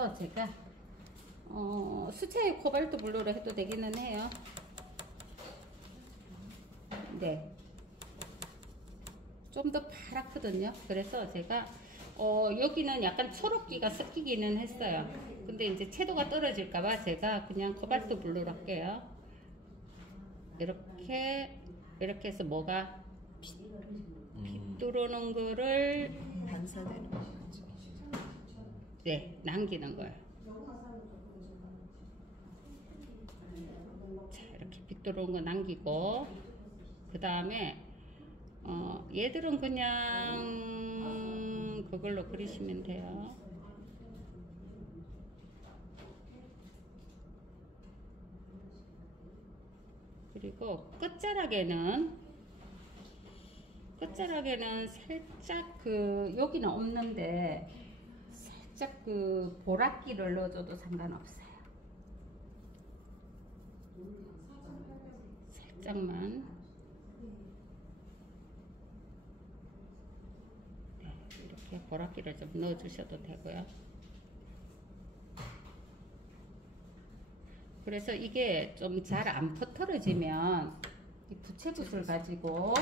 그래서 제가 수채 코발트 블루로 해도 되기는 해요. 네. 좀 더 파랗거든요. 그래서 제가 여기는 약간 초록기가 섞이기는 했어요. 근데 이제 채도가 떨어질까봐 제가 그냥 코발트 블루로 할게요. 이렇게 해서 뭐가 빛 들어오는 거를 반사되는 거지. 네, 남기는 거예요. 자, 이렇게 빛 들어온 거 남기고, 그 다음에 얘들은 그냥 그걸로 그리시면 돼요. 그리고 끝자락에는 살짝 여기는 없는데 살짝 보랏기를 넣어줘도 상관없어요. 살짝만. 네, 이렇게 보랏기를 좀 넣어주셔도 되고요. 그래서 이게 좀 잘 안 퍼터러지면 이 부채붓을 가지고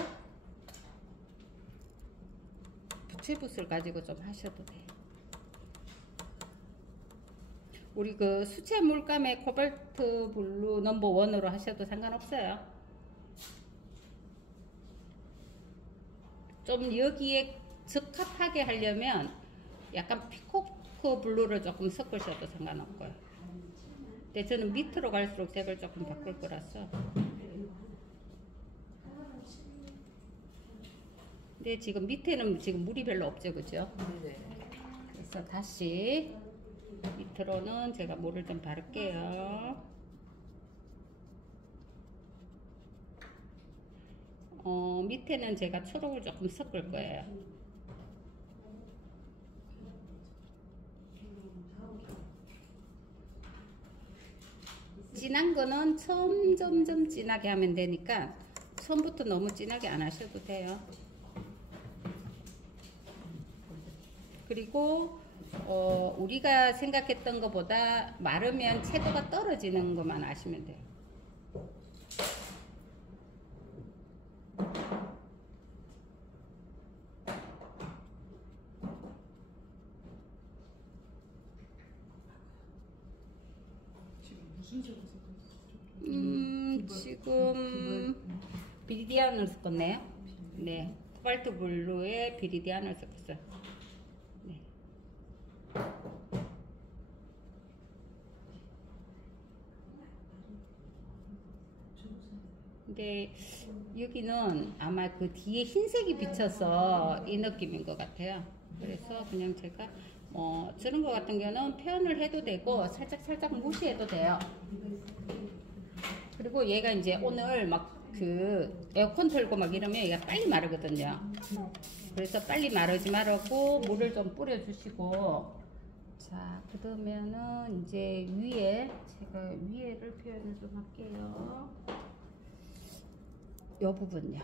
좀 하셔도 돼요. 우리 수채 물감의 코발트 블루 넘버 원으로 하셔도 상관없어요. 좀 여기에 적합하게 하려면 약간 피코크 블루를 조금 섞으셔도 상관없고요. 근데 저는 밑으로 갈수록 색을 조금 바꿀 거라서. 근데 지금 밑에는 지금 물이 별로 없죠, 그죠? 네. 그래서 다시 밑으로는 제가 물을 좀 바를게요. 밑에는 제가 초록을 조금 섞을 거예요. 진한 거는 점점 진하게 하면 되니까 처음부터 너무 진하게 안 하셔도 돼요. 그리고 우리가 생각했던 것보다 마르면 채도가 떨어지는 것만 아시면 돼요. 지금 비리디안을 섞었네요. 네, 코발트 블루에 비리디안을 섞었어요. 네. 근데 여기는 아마 그 뒤에 흰색이 비쳐서 이 느낌인 것 같아요. 그래서 그냥 제가 저런 거 같은 경우는 표현을 해도 되고 살짝 무시해도 돼요. 그리고 얘가 이제 오늘 막 에어컨 틀고 막 이러면 얘가 빨리 마르거든요. 그래서 빨리 마르지 말라고 물을 좀 뿌려주시고, 자, 그러면은 이제 제가 위에를 표현을 좀 할게요. 요 부분요.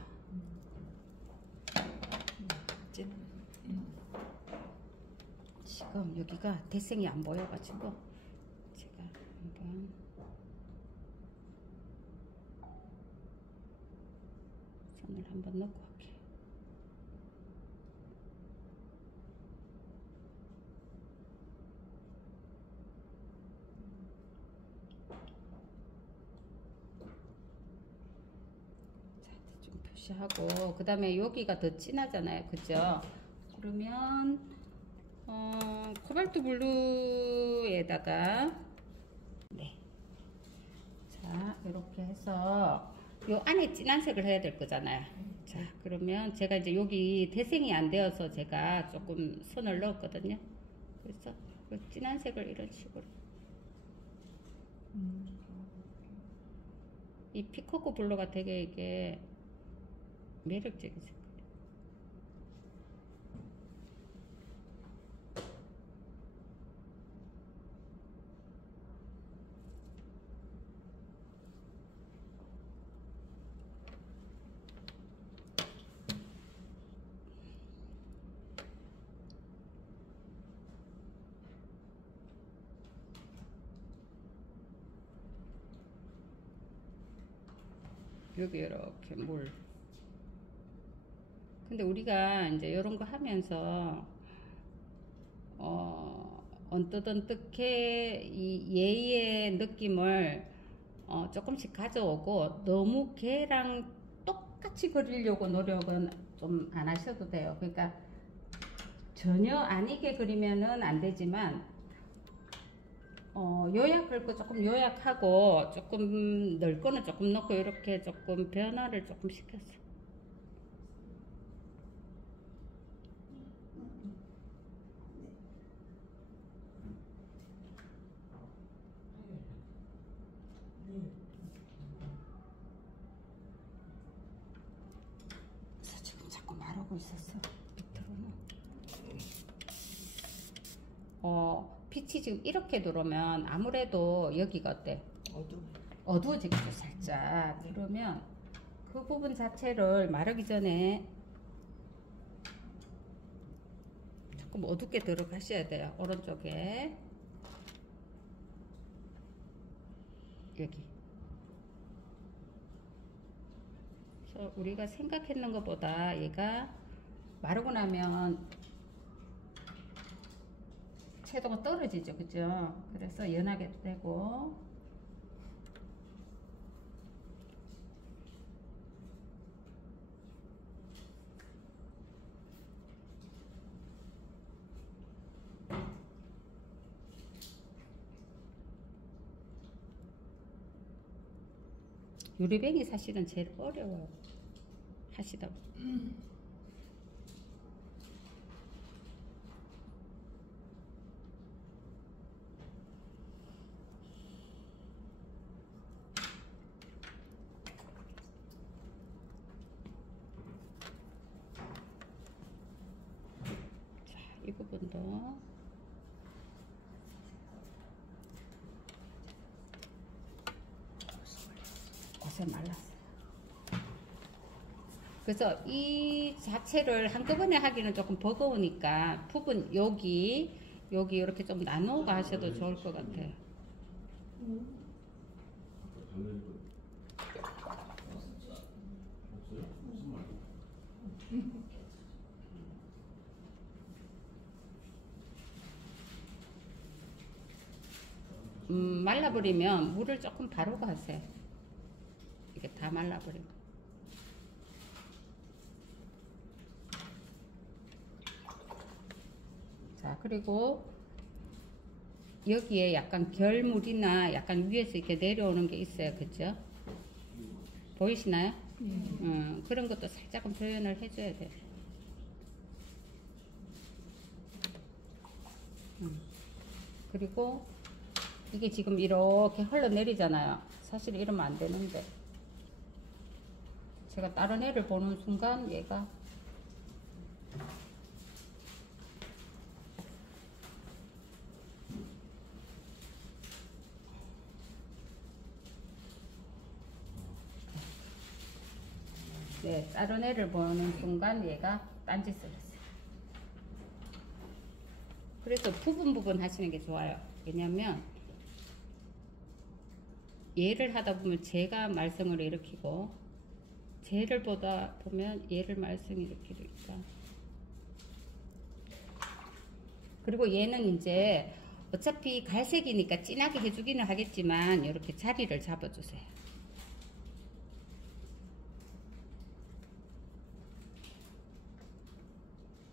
지금 여기가 대생이 안 보여가지고 제가 한번 손을 한번 넣고 할게요. 자, 좀 표시하고, 그 다음에 여기가 더 진하잖아요, 그죠? 그러면 코발트 블루에다가 네, 자, 이렇게 해서 요 안에 진한 색을 해야 될 거잖아요. 자, 그러면 제가 이제 여기 대생이 안 되어서 제가 조금 손을 넣었거든요. 그래서 그 진한 색을 이런 식으로 이 피코크 블루가 되게 이게 매력적인 색. 여기 이렇게 물. 근데 우리가 이제 이런 거 하면서 언뜻언뜻해 이 얘의 느낌을 조금씩 가져오고 너무 걔랑 똑같이 그리려고 노력은 좀 안 하셔도 돼요. 그러니까 전혀 아니게 그리면은 안 되지만 요약할 거 조금 요약하고 조금 넣을 거는 조금 넣고 이렇게 조금 변화를 조금 시켰어. 그래서 지금 자꾸 말하고 있었어. 밑으로는. 빛이 지금 이렇게 들어오면 아무래도 여기가 어때? 어두워지겠죠, 살짝. 그러면 그 부분 자체를 마르기 전에 조금 어둡게 들어가셔야 돼요. 오른쪽에. 여기. 그래서 우리가 생각했는 것보다 얘가 마르고 나면 채도가 떨어지죠, 그죠? 그래서 연하게 되고, 유리뱅이 사실은 제일 어려워요, 하시다 보면. 이 부분도 고생 말랐어요. 그래서 이 자체를 한꺼번에 하기는 조금 버거우니까 부분 여기 이렇게 좀 나누어 가셔도 좋을 것 같아요. 말라버리면 물을 조금 바로 가세요. 이게 다 말라버리면. 자, 그리고 여기에 약간 결물이나 약간 위에서 이렇게 내려오는 게 있어요. 그죠? 보이시나요? 그런 것도 살짝은 표현을 해줘야 돼요. 그리고 이게 지금 이렇게 흘러내리잖아요. 사실 이러면 안 되는데 제가 다른 애를 보는 순간 얘가 다른 애를 보는 순간 얘가 딴짓을 했어요. 그래서 부분 하시는 게 좋아요. 왜냐면 얘를 하다 보면 제가 말썽을 일으키고 쟤를 보다 보면 얘를 말썽 일으키니까. 그리고 얘는 이제 어차피 갈색이니까 진하게 해주기는 하겠지만 이렇게 자리를 잡아주세요.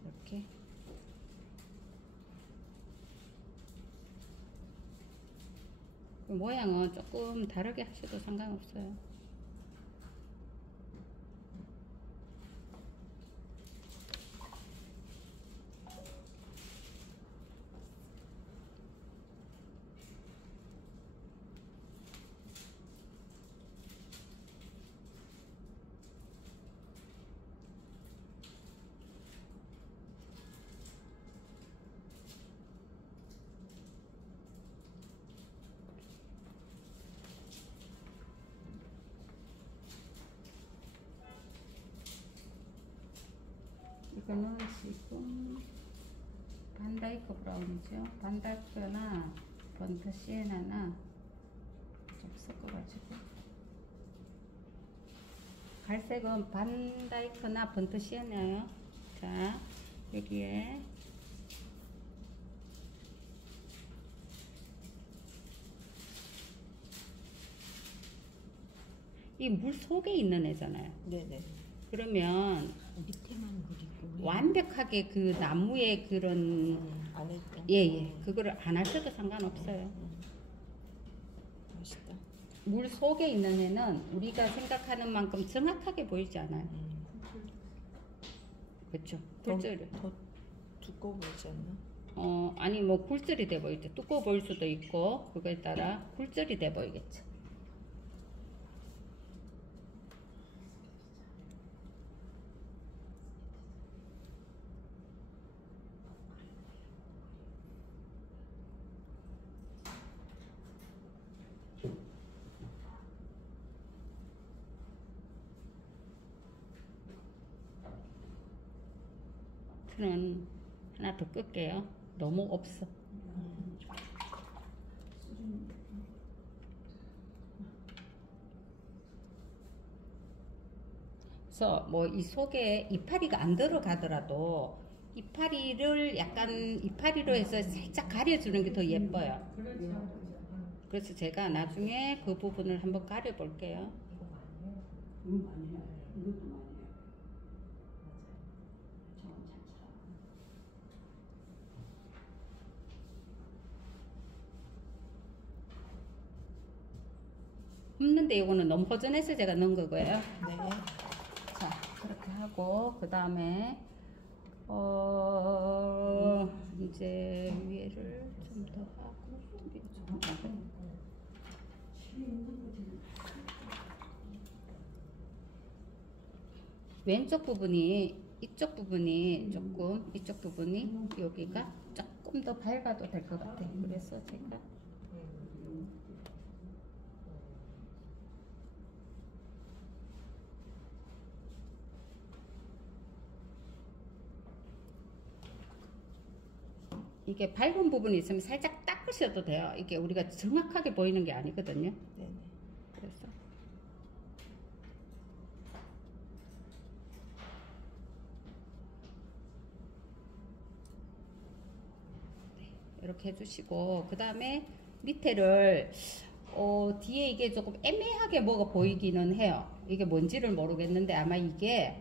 이렇게. 모양은 조금 다르게 하셔도 상관없어요. 이거는 지금 반다이크 브라운이죠. 반다이크나 번트 시에나나 좀 섞어가지고 갈색은 반다이크나 번트 시에나요. 자, 여기에 이 물 속에 있는 애잖아요. 네네. 그러면 밑에만 그리고 완벽하게 그 나무의 그런 안에 예예 그거를 안 하셔도 상관없어요. 멋있다. 물 속에 있는 애는 우리가 생각하는 만큼 정확하게 보이지 않아요. 그렇죠. 굴절이. 더 두꺼워 보이지 않나? 아니 뭐 굴절이 돼 보이죠. 두꺼워 보일 수도 있고 그거에 따라 굴절이 돼 보이겠죠. 틀은 하나 더 끌게요. 너무 없어. 그래서 뭐 이 속에 이파리가 안 들어가더라도 이파리를 약간 이파리로 해서 살짝 가려주는 게 더 예뻐요. 그래서 제가 나중에 그 부분을 한번 가려 볼게요. 없는데 이거는 너무 허전해서 제가 넣은 거고요. 네. 자, 그렇게 하고 그 다음에 이제 위에를 좀 더 하고 위에 좀 하고 왼쪽 부분이 이쪽 부분이 조금 이쪽 부분이 여기가 조금 더 밝아도 될 것 같아요. 그래서 제가 이게 밝은 부분이 있으면 살짝 닦으셔도 돼요. 이게 우리가 정확하게 보이는 게 아니거든요. 네네. 그래서 이렇게 해주시고 그 다음에 밑에를 뒤에 이게 조금 애매하게 뭐가 보이기는 해요. 이게 뭔지를 모르겠는데 아마 이게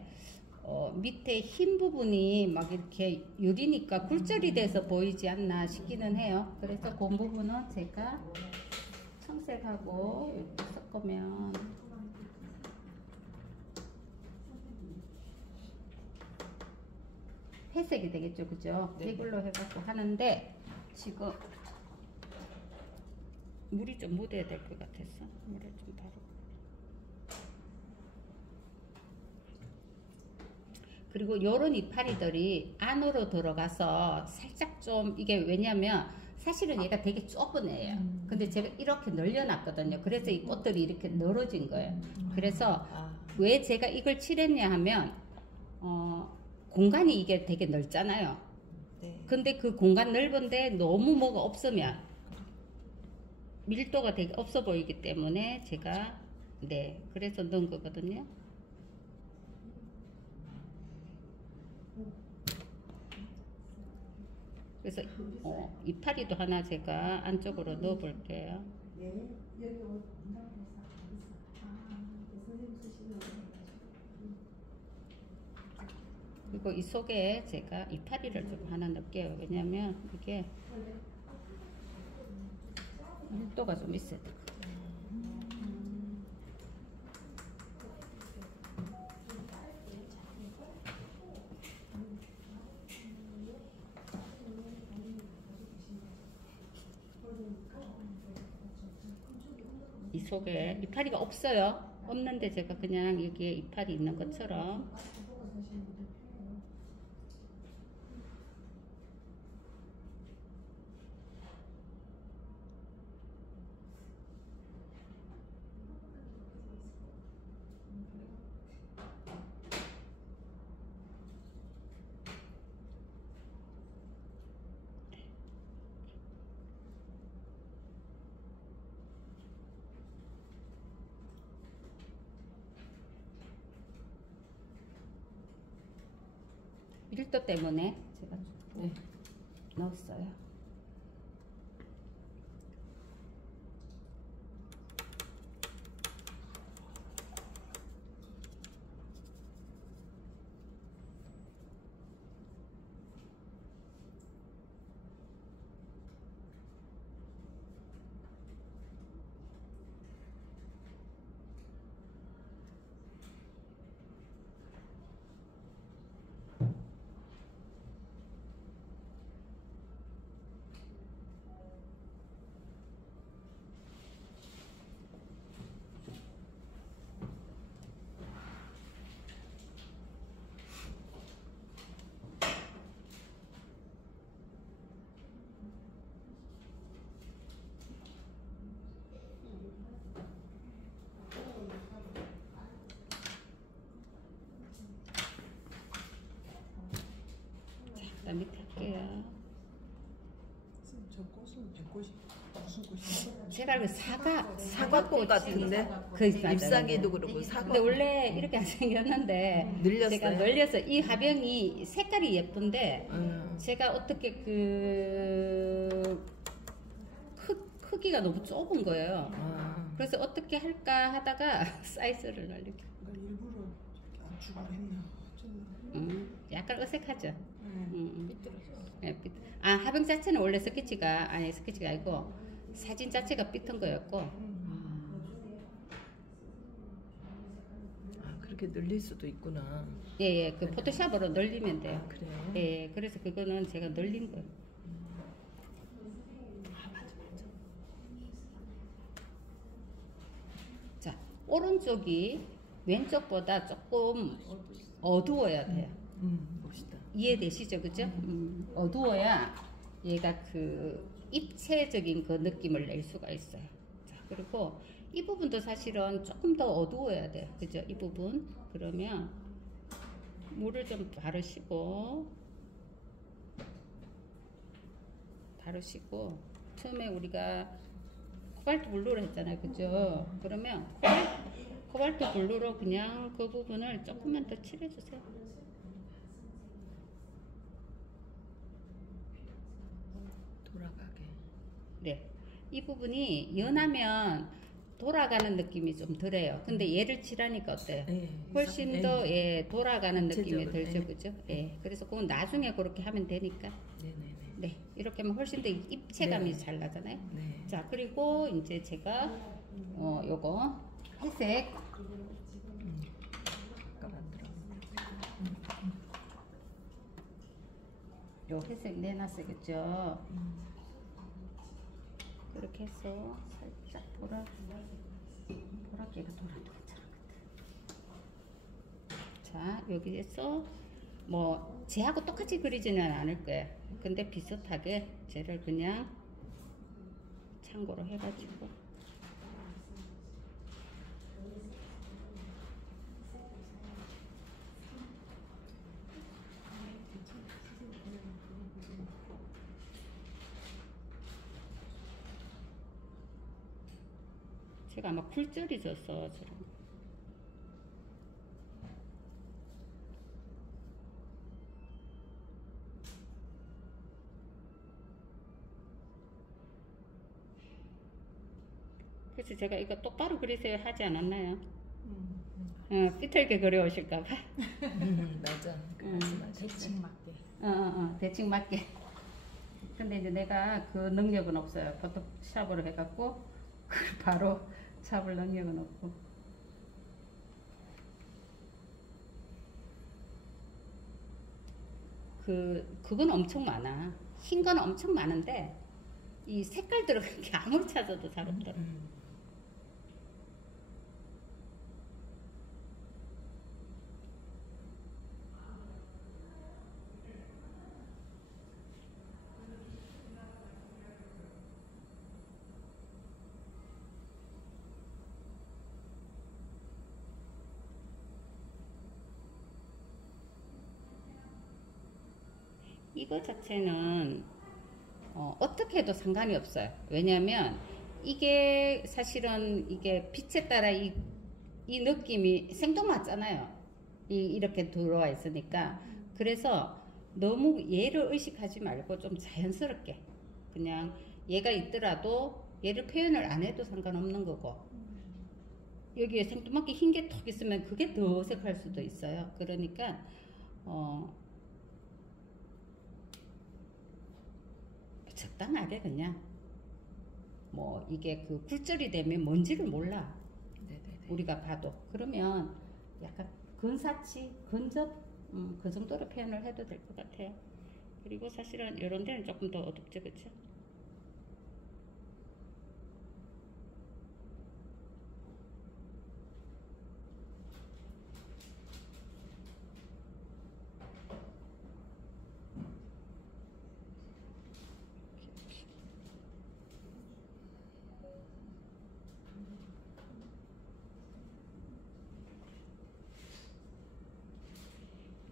밑에 흰 부분이 막 이렇게 유리니까 굴절이 돼서 보이지 않나 싶기는 해요. 그래서 그 부분은 제가 청색하고 이렇게 섞으면 회색이 되겠죠, 그죠? 네. 이걸로 해갖고 하는데 지금 물이 좀 묻어야 될 것 같아서 물을 좀 바르고. 그리고 요런 이파리들이 안으로 들어가서 살짝 좀 이게 왜냐면 사실은 얘가 되게 좁은 애예요. 근데 제가 이렇게 늘려놨거든요. 그래서 이 꽃들이 이렇게 늘어진 거예요. 그래서 왜 제가 이걸 칠했냐 하면 공간이 이게 되게 넓잖아요. 네. 근데 그 공간 넓은데 너무 뭐가 없으면 밀도가 되게 없어 보이기 때문에 제가 네 그래서 넣은 거거든요. 그래서 이파리도 하나 제가 안쪽으로 넣어 볼게요. 그리고 이 속에 제가 이파리를 좀 하나 넣을게요. 왜냐면 이게 밀도가 좀 있어야 돼. 이 속에 이파리가 없어요. 없는데 제가 그냥 여기에 이파리 있는 것처럼 밀도 때문에 제가 좀 네. 넣었어요. 자, 밑에 할게요. 저 꽃은 백꽃이 무슨 꽃이야? 제가 그 사과꽃 같은데? 맞아요. 잎사귀도 그렇고 사과. 근데 원래 이렇게 안 생겼는데 늘렸어요? 제가 늘려서 이 화병이 색깔이 예쁜데 제가 어떻게 크기가 너무 좁은 거예요. 그래서 어떻게 할까 하다가 사이즈를 늘리고. 그러니까 일부러 압축을 했나? 약간 어색하죠. 네, 아, 화병 자체는 원래 스케치가 아니고 사진 자체가 삐뚤 거였고. 그렇게 늘릴 수도 있구나. 예, 그 포토샵으로 늘리면 돼요. 그래요? 예, 그래서 그거는 제가 늘린 거예요. 맞아. 자, 오른쪽이 왼쪽보다 조금 어두워야 돼요. 멋있다. 이해되시죠, 그죠? 어두워야 얘가 그 입체적인 그 느낌을 낼 수가 있어요. 자, 그리고 이 부분도 사실은 조금 더 어두워야 돼요, 그죠? 이 부분. 그러면 물을 좀 바르시고 처음에 우리가 코발트 블루를 했잖아요, 그죠? 그러면 코발트 블루로 그냥 그 부분을 조금만 더 칠해주세요. 돌아가게. 네, 이 부분이 연하면 돌아가는 느낌이 좀 덜해요. 근데 얘를 칠하니까 어때요? 훨씬 더 돌아가는 느낌이 들죠, 그죠? 예, 그래서 그건 나중에 그렇게 하면 되니까. 네, 이렇게 하면 훨씬 더 입체감이 잘 나잖아요. 네. 자, 그리고 이제 제가 요거 회색 아까 만들어. 요 회색 내놨어요, 그죠? 그렇게 해서 살짝 보라기가 돌아도 괜찮을 것 같아요. 자, 여기에서 뭐 쟤하고 똑같이 그리지는 않을 거예요. 근데 비슷하게 쟤를 그냥 참고로 해가지고 제가 아마 굴절이 졌어. 저런. 그래서 제가 이거 똑바로 그리세요 하지 않았나요? 삐뚤게 그려오실까봐. 맞아. 대칭 맞게. 대칭 맞게. 근데 이제 내가 그 능력은 없어요. 포토샵으로 해갖고 바로 잡을 능력은 없고. 그건 엄청 많아. 흰 건 엄청 많은데 이 색깔들은 그렇게 아무리 찾아도 잘 없더라. 이거 자체는 어떻게 해도 상관이 없어요. 왜냐하면 이게 사실은 이게 빛에 따라 이 느낌이 생뚱맞잖아요. 이렇게 들어와 있으니까. 그래서 너무 얘를 의식하지 말고 좀 자연스럽게 그냥 얘가 있더라도 얘를 표현을 안 해도 상관없는 거고, 여기에 생뚱맞게 흰 게 톡 있으면 그게 더 어색할 수도 있어요. 그러니까 적당하게 그냥 뭐 이게 그 굴절이 되면 뭔지를 몰라. 네네네. 우리가 봐도. 그러면 약간 근사치, 근접, 그 정도로 표현을 해도 될 것 같아요. 그리고 사실은 이런 데는 조금 더 어둡죠, 그쵸?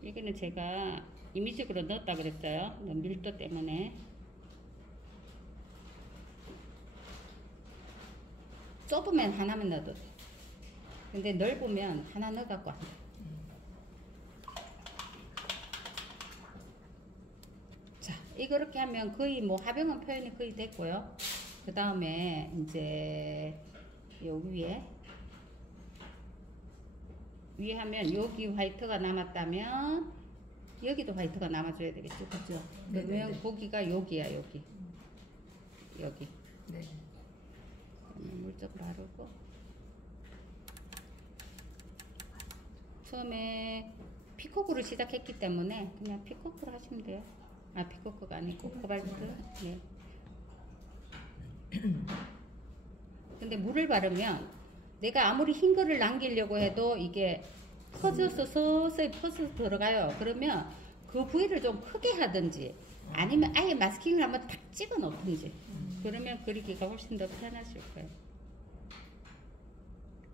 이거는 제가 이미지로 넣었다 그랬어요. 밀도 때문에. 좁으면 하나만 넣어도 돼. 근데 넓으면 하나 넣어갖고 안 돼. 자, 이렇게 하면 거의 뭐 하병은 표현이 거의 됐고요. 그 다음에 이제 여기 위에 하면 여기 화이트가 남았다면 여기도 화이트가 남아줘야 되겠죠, 그죠? 그러면 고기가 여기야, 여기. 네. 물 좀 바르고. 처음에 피코크로 시작했기 때문에 그냥 피코크로 하시면 돼요. 아, 피코크가 아니고 코발트. 네. 근데 물을 바르면 내가 아무리 흰 거를 남기려고 해도 이게 퍼져서 서서히 퍼져서 들어가요. 그러면 그 부위를 좀 크게 하든지 아니면 아예 마스킹을 한번 탁 찍어 놓든지, 그러면 그리기가 훨씬 더 편하실 거예요.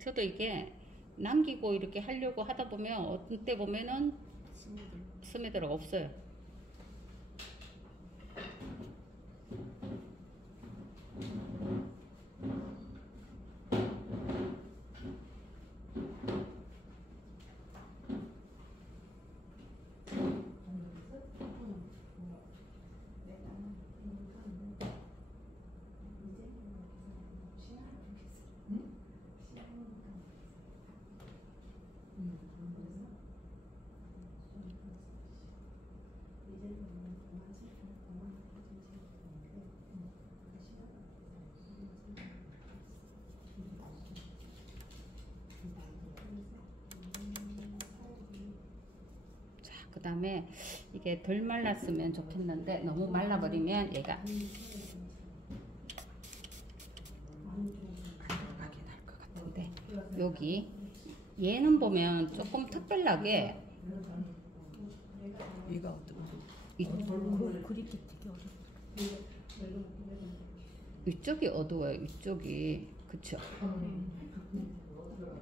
저도 이게 남기고 이렇게 하려고 하다 보면 어떤 때 보면은 스미드가 없어요. 그 다음에 이게 덜 말랐으면 좋겠는데 너무 말라버리면 얘가 나게 날 것 같은데. 여기 얘는 보면 조금 특별하게 위가 어두워. 그리기 되게 어렵다. 위쪽이 어두워요. 위쪽이. 그쵸?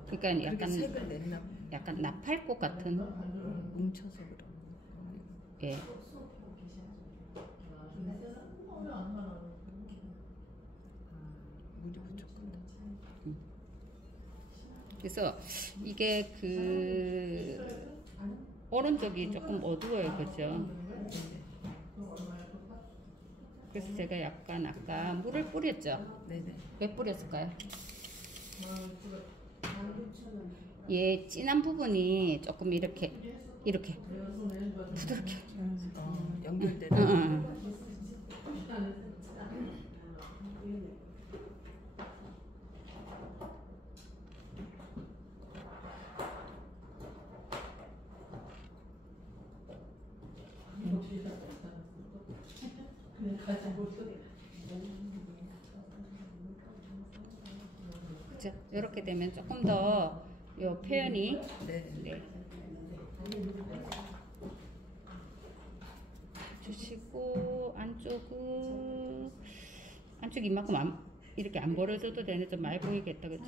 그러니까 약간 색을 냈나 봐요. 약간 나팔꽃 같은. 뭉쳐서 그런. 예. 물이 부족하다. 그래서 이게 그 오른쪽이 조금 어두워요. 그죠? 그래서 제가 약간 아까 물을 뿌렸죠? 네네. 왜 뿌렸을까요? 얘 진한 부분이 조금 이렇게 부드럽게 연결되는. 응. 그죠? 이렇게 되면 조금 더 요 표현이 네. 주시고 안쪽 이만큼 이렇게 안 벌어져도 되는 좀 많이 보이겠다, 그죠?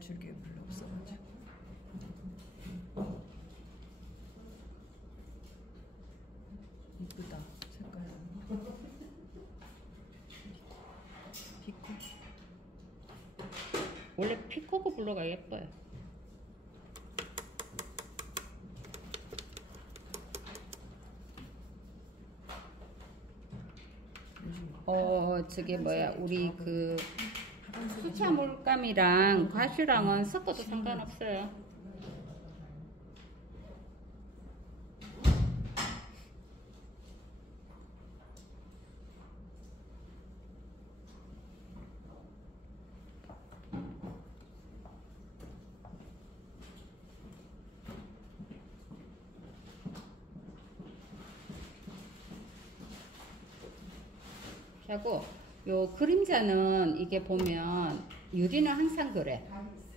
줄기가 별로 없어가지고. 이쁘다 색깔. 피코. 원래 피코크 블루가 예뻐요. 저게 뭐야, 우리 그 수채화 물감이랑 과슈랑은 섞어도 상관없어요. 하고 요 그림자는 이게 보면 유리는 항상 그래.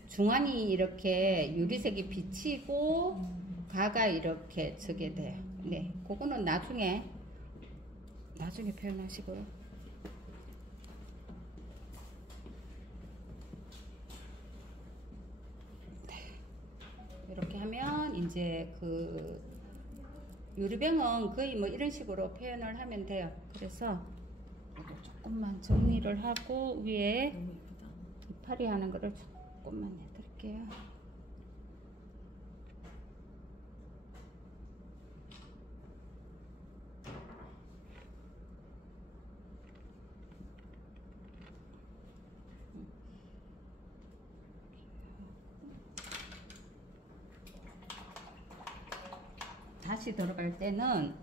중앙이 이렇게 유리색이 비치고 가가 이렇게 저게 돼요. 네, 그거는 나중에 표현하시고요. 네, 이렇게 하면 이제 그 유리병은 거의 뭐 이런 식으로 표현을 하면 돼요. 그래서 조금만 정리를 하고 위에 너무 예쁘다. 이파리 하는 거를 조금만 해드릴게요. 다시 들어갈 때는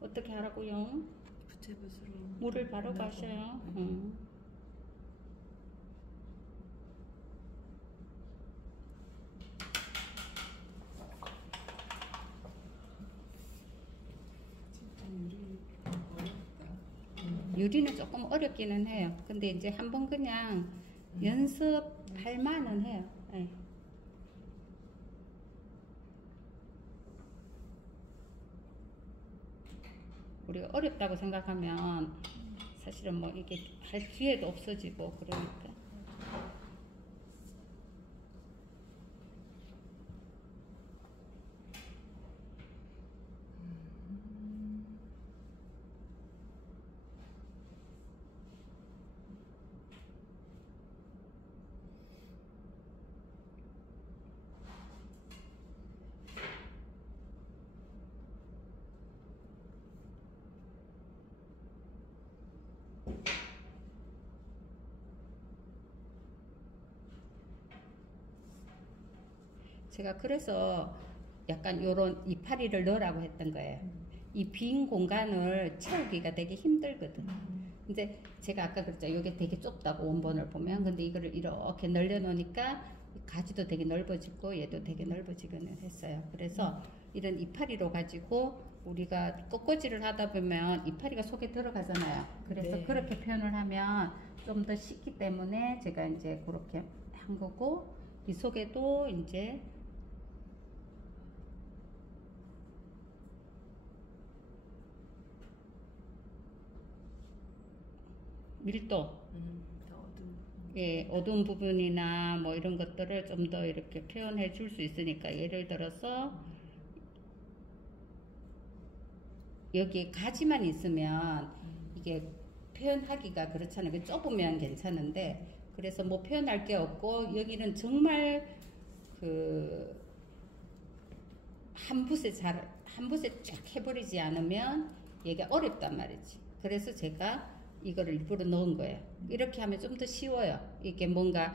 어떻게 하라고요? 부채붓으로 물을 바르고 발라서. 하셔요. 진짜 유리 어렵다. 유리는 조금 어렵기는 해요. 근데 이제 한번 그냥 연습할 만은 해요. 네. 우리가 어렵다고 생각하면 사실은 뭐 이게 할 기회도 없어지고 그러니까. 제가 그래서 약간 요런 이파리를 넣으라고 했던 거예요. 이 빈 공간을 채우기가 되게 힘들거든. 근데 제가 아까 그랬죠. 이게 되게 좁다고 원본을 보면. 근데 이거를 이렇게 늘려 놓으니까 가지도 되게 넓어지고 얘도 되게 넓어지기는 했어요. 그래서 이런 이파리로 가지고 우리가 꽃꽂이를 하다 보면 이파리가 속에 들어가잖아요. 그래서 네. 그렇게 표현을 하면 좀 더 쉽기 때문에 제가 이제 그렇게 한 거고, 이 속에도 이제 밀도, 더 어두운. 예, 어두운 부분이나 뭐 이런 것들을 좀 더 이렇게 표현해 줄 수 있으니까, 예를 들어서 여기 가지만 있으면 이게 표현하기가 그렇잖아요. 그 좁으면 괜찮은데, 그래서 뭐 표현할 게 없고 여기는 정말 그 한 붓에 쫙 해버리지 않으면 얘가 어렵단 말이지. 그래서 제가 이거를 일부러 넣은 거예요. 이렇게 하면 좀 더 쉬워요. 이게 뭔가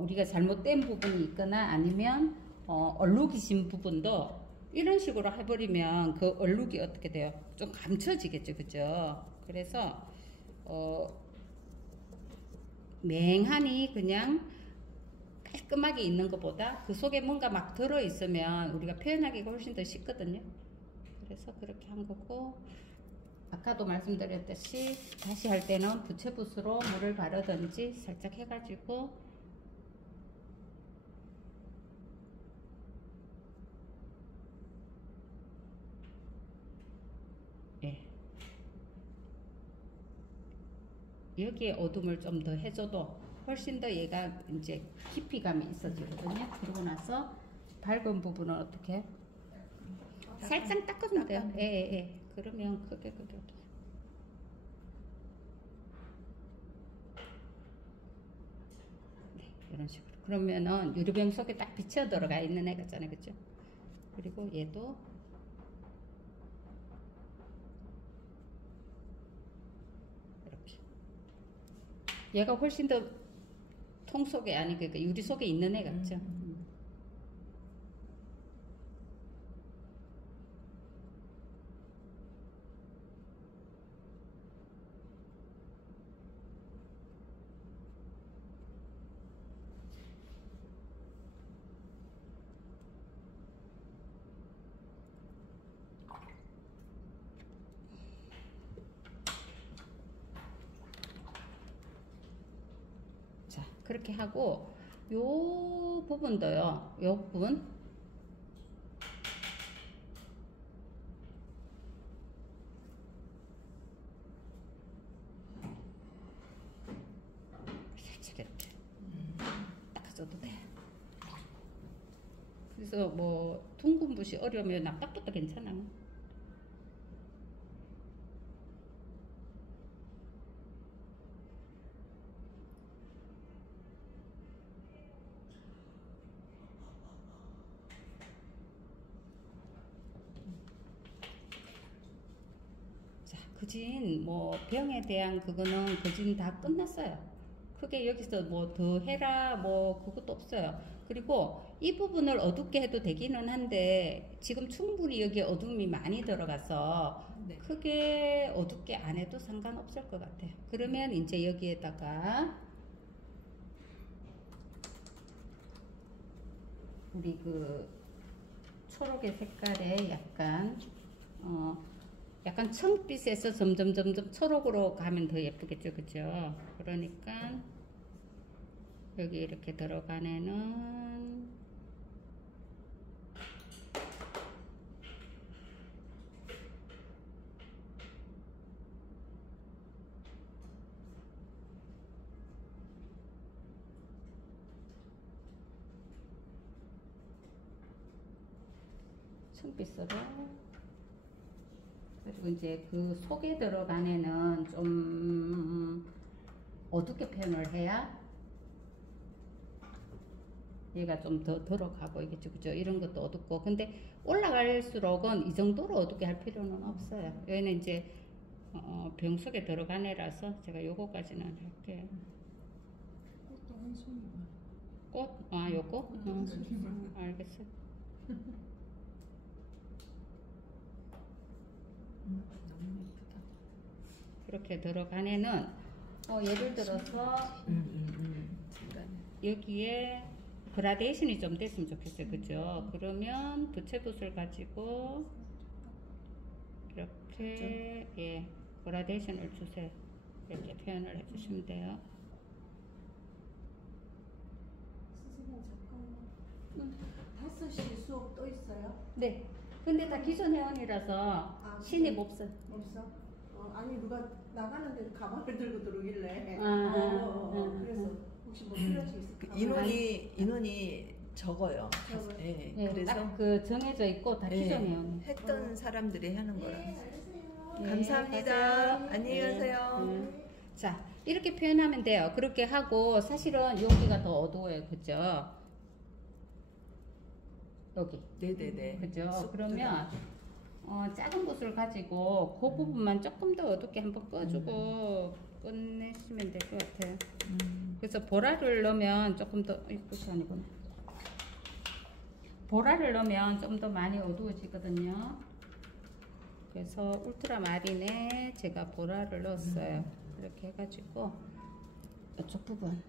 우리가 잘못된 부분이 있거나 아니면 얼룩이신 부분도 이런 식으로 해버리면 그 얼룩이 어떻게 돼요? 좀 감춰지겠죠, 그죠? 그래서 맹하니 그냥 깔끔하게 있는 것보다 그 속에 뭔가 막 들어있으면 우리가 표현하기가 훨씬 더 쉽거든요. 그래서 그렇게 한 거고, 아까도 말씀드렸듯이 다시 할 때는 부채붓으로 물을 바르든지 살짝 해가지고 예. 여기에 어둠을 좀 더 해줘도 훨씬 더 얘가 이제 깊이감이 있어지거든요. 그러고 나서 밝은 부분은 어떻게? 살짝 닦아주면 돼요. 예, 예, 예. 그러면 크게. 네, 이런 식으로. 그러면은 유리병 속에 딱 비쳐 들어가 있는 애 같잖아요. 그죠? 그리고 얘도 얘가 훨씬 더 통 속에 아니 그러니까 유리 속에 있는 애 같죠. 자, 그렇게 하고 요 부분도요. 요 부분 살짝 이렇게 닦아줘도 돼. 그래서 뭐 둥근 붓이 어려우면 납작부터 괜찮아. 그진 뭐 병에 대한 그거는 그진 다 끝났어요. 크게 여기서 뭐 더 해라 뭐 그것도 없어요. 그리고 이 부분을 어둡게 해도 되기는 한데 지금 충분히 여기 어둠이 많이 들어가서 네. 크게 어둡게 안 해도 상관없을 것 같아요. 그러면 이제 여기에다가 우리 그 초록의 색깔에 약간 청빛에서 점점 초록으로 가면 더 예쁘겠죠, 그죠? 그러니까 여기 이렇게 들어간 애는 청빛으로. 그리고 이제 그 속에 들어간 애는 좀 어둡게 표현을 해야 얘가 좀 더 들어가 보이겠죠, 그죠? 이런 것도 어둡고. 근데 올라갈수록은 이 정도로 어둡게 할 필요는 없어요. 여기는 이제 병 속에 들어간 애라서 제가 요거까지는 할게요. 꽃도 한 송이만. 꽃? 아, 요거? 한 송이만. 알겠어요. 너무 예쁘다. 그렇게 들어간 애는 예를 들어서 중간에. 여기에 그라데이션이 좀 됐으면 좋겠어요, 그죠? 그러면 부채붓을 가지고 이렇게 예 그라데이션을 주세요. 이렇게 표현을 해주시면 돼요. 선생님 잠깐만. 5시 수업 또 있어요? 네. 근데 다 기존 회원이라서 신입 없어요. 없어? 아니 누가 나가는데 가방을 들고 들어오길래 그래서 혹시 뭐 필요하시 있을까? 인원이 적어요. 적어요? 예. 예, 그래서 딱 그 정해져 있고 다 기존 예, 회원. 했던 사람들이 하는 거라. 네, 감사합니다. 가세요. 안녕히 네. 가세요. 자, 이렇게 표현하면 돼요. 그렇게 하고 사실은 여기가 더 어두워요, 그죠? 여기. 네네네. 그죠? 쑥 그러면 작은 붓을 가지고 그 부분만 조금 더 어둡게 한번 꺼주고 끝내시면 될 것 같아요. 그래서 보라를 넣으면 조금 더 끝이 아니구나. 보라를 넣으면 좀 더 많이 어두워지거든요. 그래서 울트라 마린에 제가 보라를 넣었어요. 이렇게 해가지고 이쪽 부분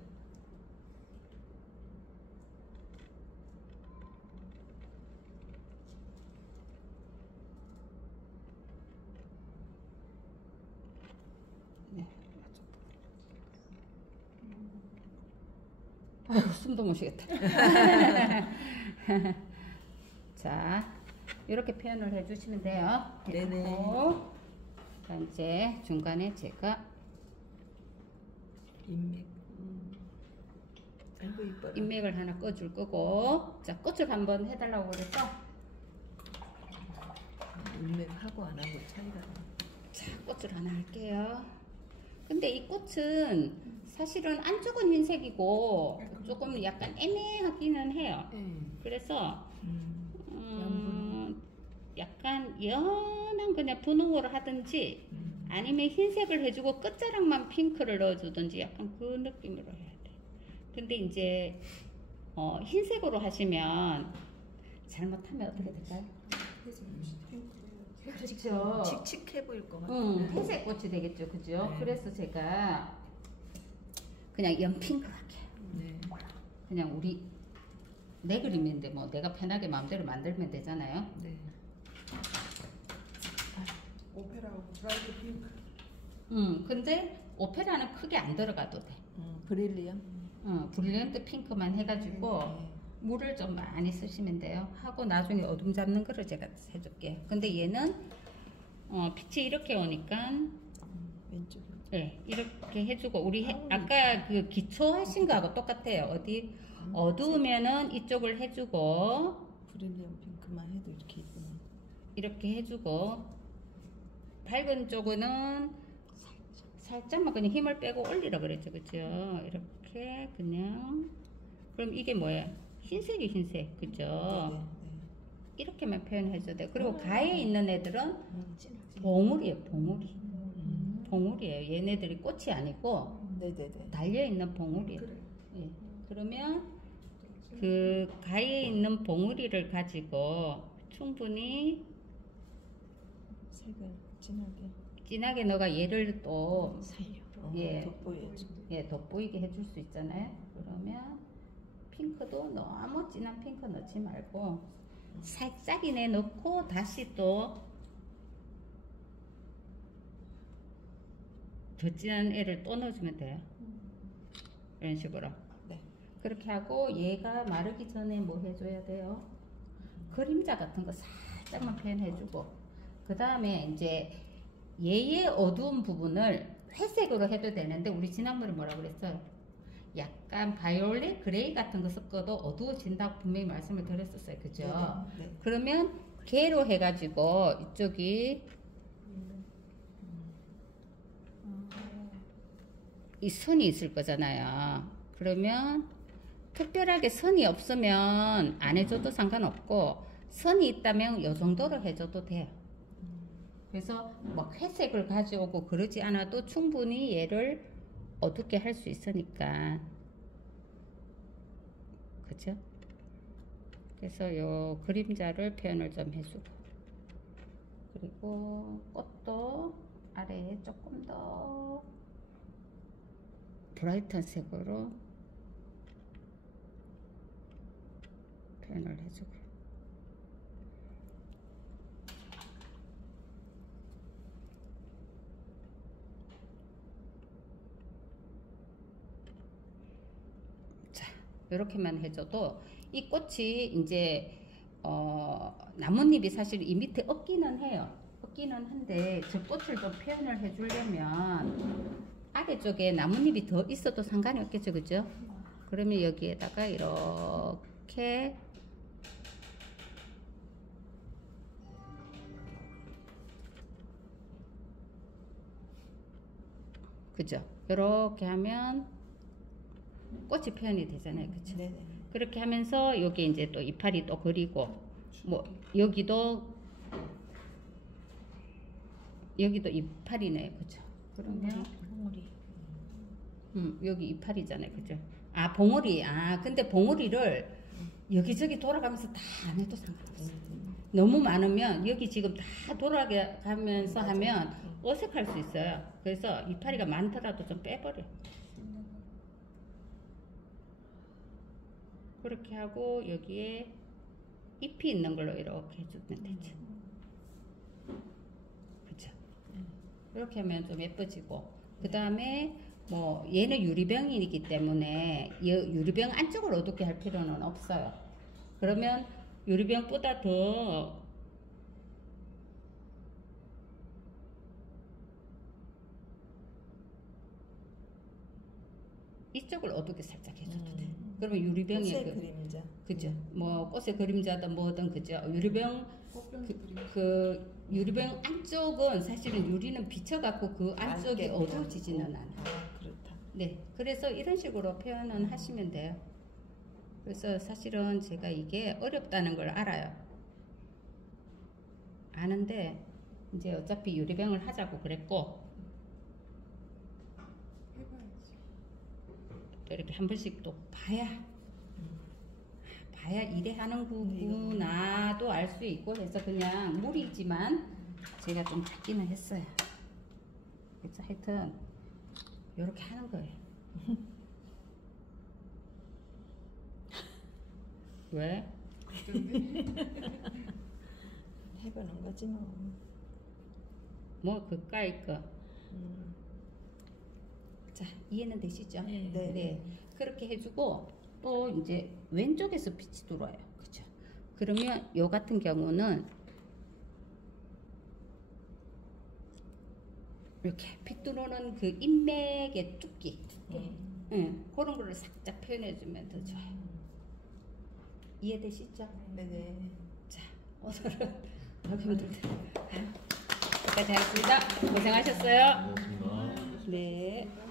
아이고 숨도 못 쉬겠다. 자, 이렇게 표현을 해주시면 돼요. 네네. 그리고 이제 중간에 제가 인맥. 아이고 이뻐라. 인맥을 하나 꺼줄 거고, 자 꽃을 한번 해달라고 그래서 인맥하고 안 하고 차이가 나. 자 꽃을 하나 할게요. 근데 이 꽃은 사실은 안쪽은 흰색이고 조금 약간 애매하기는 해요. 그래서 약간 연한 그냥 분홍으로 하든지 아니면 흰색을 해주고 끝자락만 핑크를 넣어주든지 약간 그 느낌으로 해야 돼. 근데 이제 흰색으로 하시면 잘못하면 어떻게 될까요? 그렇죠. 칙칙해 보일 것 같아요. 회색 꽃이 되겠죠, 그죠? 네. 그래서 제가 그냥 연핑크로 할게요. 네. 그냥 우리 내 그림인데 뭐 내가 편하게 마음대로 만들면 되잖아요. 네. 오페라하고 브라이트 핑크. 근데 오페라는 크게 안 들어가도 돼. 브릴리언. 브릴리언트 핑크만 해가지고 네. 물을 좀 많이 쓰시면 돼요. 하고 나중에 어둠 잡는 거를 제가 해줄게. 근데 얘는 빛이 이렇게 오니까 왼쪽. 네, 이렇게 해주고 우리 아까 그 기초 하신 거하고 똑같아요. 어디 어두우면은 이쪽을 해주고 브릴리언 핑크만 해도 이렇게 이쁘네. 이렇게 해주고 밝은 쪽은 살짝만 그냥 힘을 빼고 올리라 그랬죠, 그죠? 이렇게 그냥 그럼 이게 뭐예요? 흰색이 흰색, 그죠? 네. 이렇게만 표현해줘야 돼요. 그리고 가에 있는 애들은 진하게. 봉우리예요, 봉우리. 봉우리예요. 얘네들이 꽃이 아니고 네네네. 달려있는 봉우리예요. 그래. 예. 그러면 그 가에 있는 봉우리를 가지고 충분히 색을 진하게 진하게 너가 얘를 또 살려. 예. 돋보여줘. 돋보이게 해줄 수 있잖아요. 그러면 핑크도 너무 진한 핑크 넣지 말고 살짝이네 넣고 다시 또 더 진한 애를 또 넣어주면 돼요. 이런 식으로. 네. 그렇게 하고 얘가 마르기 전에 뭐 해줘야 돼요? 그림자 같은 거 살짝만 표현해주고 그 다음에 이제 얘의 어두운 부분을 회색으로 해도 되는데 우리 지난번에 뭐라고 그랬어요? 약간 바이올렛 그레이 같은 거 섞어도 어두워진다고 분명히 말씀을 드렸었어요. 그죠? 네. 그러면 개로 해가지고 이쪽이 이 선이 있을 거잖아요. 그러면 특별하게 선이 없으면 안 해줘도 상관없고 선이 있다면 이 정도로 해줘도 돼요. 그래서 막 회색을 가져오고 그러지 않아도 충분히 얘를 어둡게 할 수 있으니까. 그죠? 그래서 요 그림자를 표현을 좀 해주고 그리고 꽃도 아래에 조금 더 브라이트한 색으로 표현을 해주고 자 이렇게만 해줘도 이 꽃이 이제 나뭇잎이 사실 이 밑에 없기는 해요. 없기는 한데 저 꽃을 좀 표현을 해주려면 아래쪽에 나뭇잎이 더 있어도 상관이 없겠죠, 그죠? 그러면 여기에다가 이렇게 그죠? 이렇게 하면 꽃이 표현이 되잖아요, 그죠? 네네. 그렇게 하면서 여기 이제 또 이파리 또 그리고 뭐 여기도 이파리네, 그죠? 그러면 봉우리. 여기 이파리잖아요, 그죠? 아 봉우리, 근데 봉우리를 여기저기 돌아가면서 다 안 해도 상관없어. 너무 많으면 여기 지금 다 돌아가면서 하면 어색할 수 있어요. 그래서 이파리가 많더라도 좀 빼버려. 그렇게 하고 여기에 잎이 있는 걸로 이렇게 해주면 되죠. 그쵸? 이렇게 하면 좀 예뻐지고 그 다음에 뭐 얘는 유리병이기 때문에 유리병 안쪽을 어둡게 할 필요는 없어요. 그러면 유리병보다 더 이쪽을 어둡게 살짝 해줘도 돼. 그러면 유리병이 꽃의 그림자. 그죠? 뭐 꽃의 그림자든 뭐든 그죠? 유리병 유리병 안쪽은 사실은 유리는 비쳐갖고 그 안쪽이 맑게 어두워지지는 않아. 그렇다. 네, 그래서 이런 식으로 표현은 하시면 돼요. 그래서 사실은 제가 이게 어렵다는 걸 알아요. 아는데 이제 어차피 유리병을 하자고 그랬고 해봐야지. 또 이렇게 한 번씩 또 봐야 이래 하는구나도 알 수 있고 해서 그냥 무리지만 제가 좀 찾기는 했어요. 그래서 하여튼 이렇게 하는 거예요. 왜? 해보는 거지 뭐. 뭐 그까이 거. 음. 자, 이해는 되시죠? 네. 네. 그렇게 해주고 또 이제 왼쪽에서 빛이 들어와요. 그죠? 그러면 요 같은 경우는 이렇게 빛 들어오는 그 인맥의 두께, 응, 그런 거를 살짝 표현해주면 더 좋아요. 이해되시죠? 네네. 자, 오늘은 여기 힘들다. 여기까지 하겠습니다. 고생하셨어요. 고맙습니다. 네.